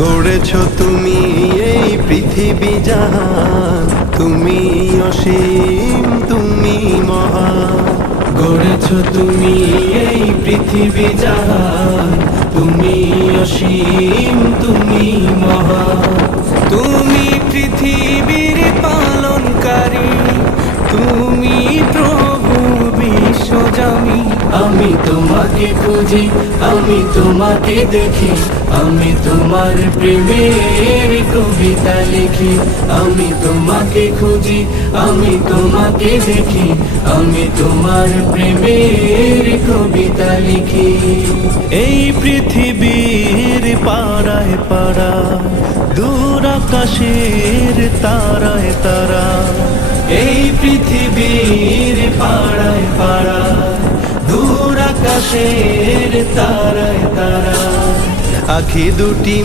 গড়েছ তুমি এই পৃথিবী জাহান, তুমি অসীম, তুমি মহান। গড়েছ তুমি এই পৃথিবী জাহান, তুমি অসীম, তুমি মহান। তুমি পৃথিবীর পালনকারী, তুমি প্রভু বিশ্বজামি। আমি তোমাকে খুঁজি, আমি তোমাকে দেখি, আমি তোমার প্রেমের কবিতা লিখি। আমি তোমাকে খুঁজি, আমি তোমাকে দেখি, আমি তোমার প্রেমের কবিতা লিখি। এই পৃথিবীর পাড়ায় পাড়া, দূর আকাশের তারায় তারা। এই পৃথিবীর পাড়ায় পাড়া, দূর আকাশের তারায় তারা। আখি দুটি